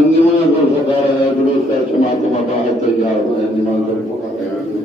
निमाज को फकारा है गुरु सर क्षमा बाहर तैयार है निमाज को फकारा है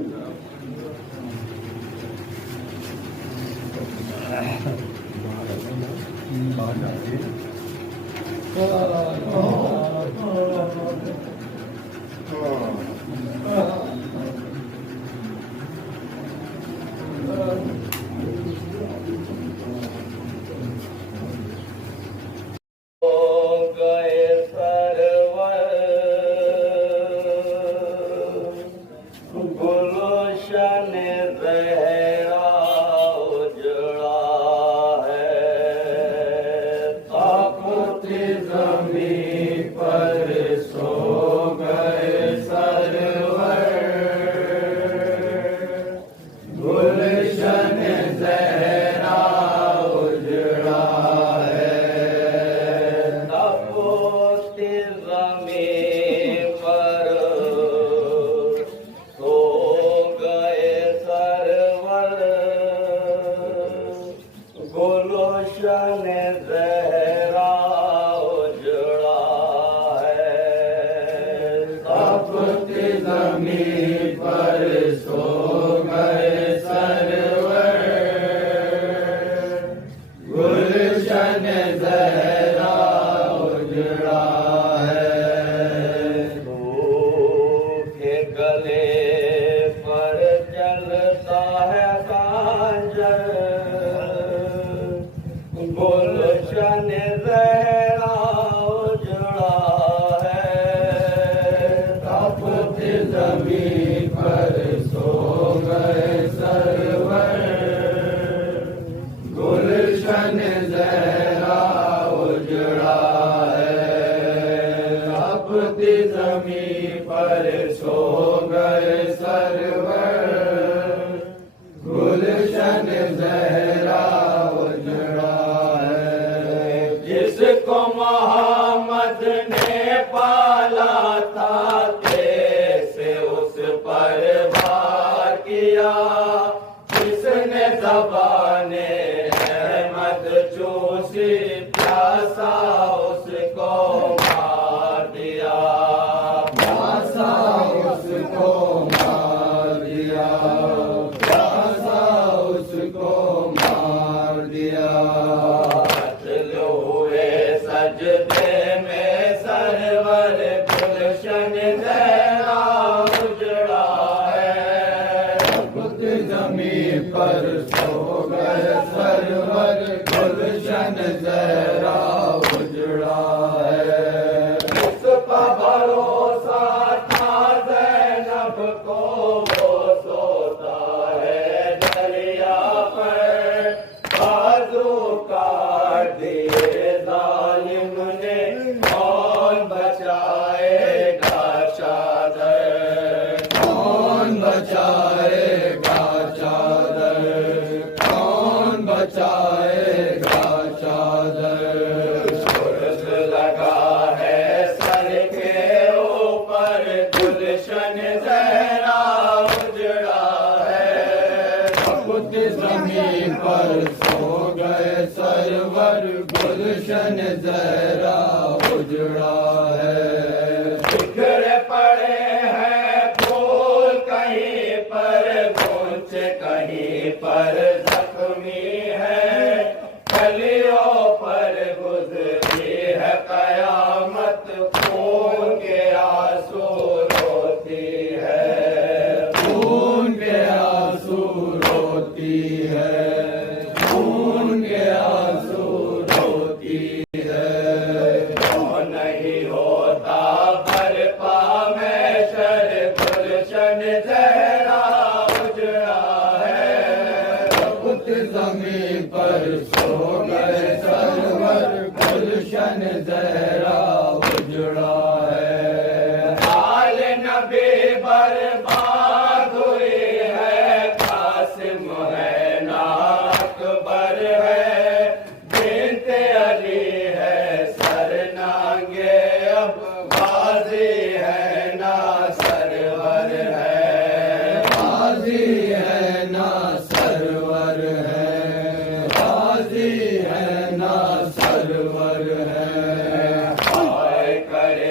सरवर है, हाय करे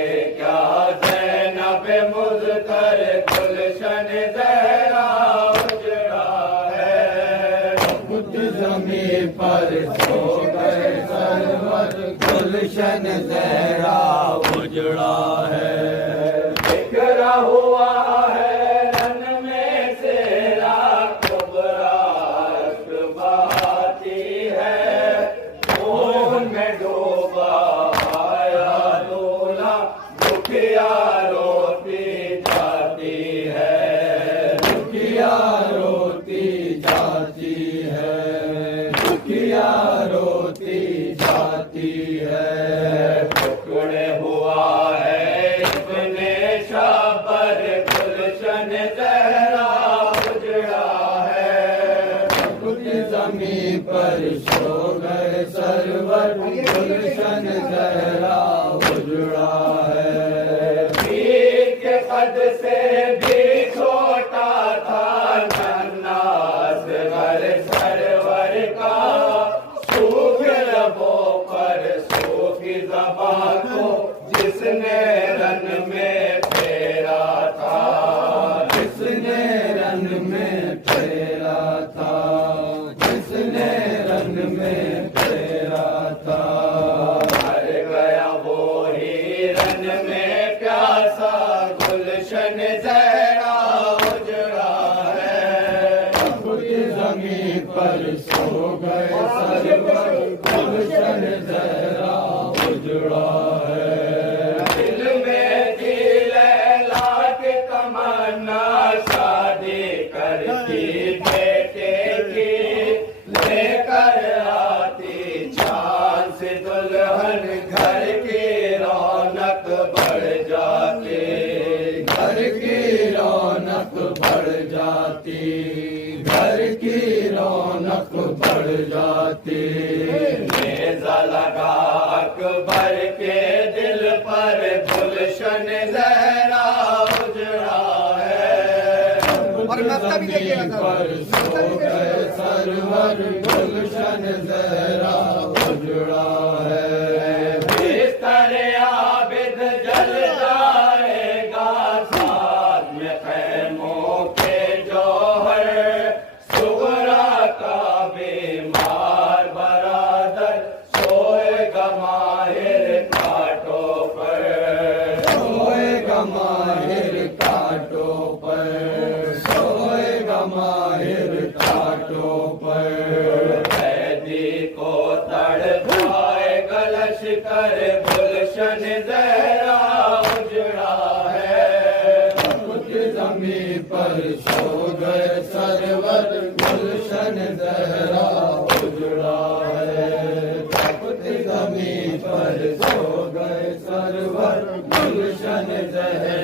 गुलशन जहरा उजड़ा है। बिखरा हुआ है रन में सेरा कुबरा बाती है। मोहन में डूबा आया दूल्हा दुखिया रोती जाती है। दुखिया रोती जाती है। दुखिया रोती जाती है। टुकड़े हुआ है इतने शाबर गुलशन जहरा उजड़ा है। जमीन पर सो गए सरवर गुलशन जहरा उजड़ा है। पीर के कद से भी छोटा था नन्ना असगर सरवर का। सूखे लबों पर सूखी ज़बां को जिसने रन में फेरा था। जिसने रन में फेरा था। जिसने रन में फेरा था। मर गया वो ही रन में प्यासा गुलशन जहरा उजड़ा है। जमीन पर सो गए सरवर गुलशन जहरा उजड़ा है। दिल में जी लैला के तमन्ना शादी करती बेटे की। लेकर आती चांद से दुल्हन घर की रौनक बढ़ जाती। घर की रौनक बढ़ जाती। घर की रौनक बढ़ जाती। नेज़ा लगा अकबर के दिल पर गुलशन जहरा उजड़ा है। जमीन पर सो गए सरवर गुलशन जहरा उजड़ा है। बिस्तर आबिद जल जाएगा साथ में खैमों के जौहर। सुगरा का बीमार बरादर सोएगा माहिर कांटों पर। सोएगा माहिर कांटों पर। सोएगा माहिर कांटों पर। कैदी को तड़पाएगा लश्कर गुलशन जहरा उजड़ा है। जमीन पर सो गए सरवर गुलशन जहरा उजड़ा है। जमीन पर सो गए सरवर गुलशन जहरा